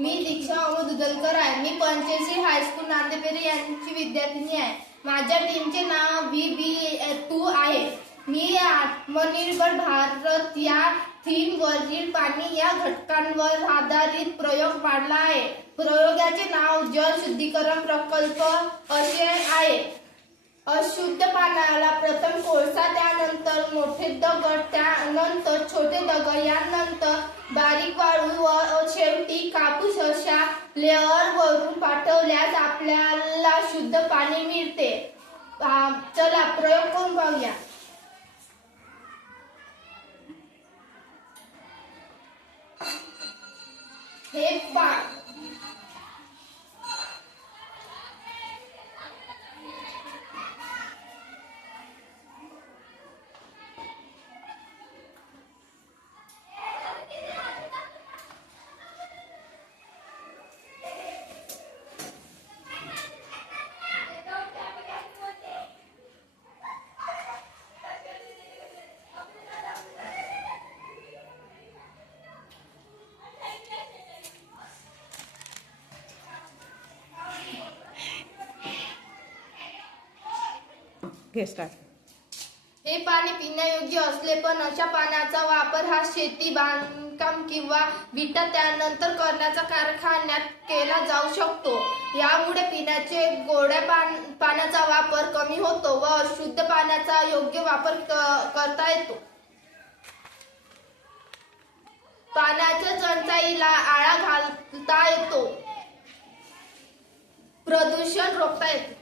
मी दीक्षा अमोद दुधलकर आहे. मी पंचशील हायस्कूल नांदेपेरी यांची विद्यार्थिनी आहे. माझ्या टीमचे नाव व्ही बी टू आहे. मी आत्मनिर्भर भारत या थीमवरील पाणी या घटकांवर आधारित प्रयोग पाडला आहे. प्रयोगाचे नाव जल शुद्धीकरण प्रकल्प असे आहे. अशुद्ध पाण्याला प्रथम कोळसा त्यानंतर मोठे दगड त्यानंतर छोटे दगड यानंतर बारीक वाळू व शेवटी कापूस अशा लेअर वरून पाठवल्यास आपल्याला शुद्ध पाणी मिळते. चला प्रयोग करून पाहूया. हे पा घे स्टार्ट हे पाणी पिण्यायोग्य असले पण अशा पाण्याचा वापर हा शेती बांधकाम किंवा विटा त्यानंतर करण्याचा कारखान्यात केला जाऊ शकतो. यामुळे पिण्याचे गोड्या पान- पाण्याचा वापर कमी होतो व शुद्ध पाण्याचा योग्य वापर करता येतो. पाण्याच्या टंचाईला आळा घालता येतो. प्रदूषण रोखता येते.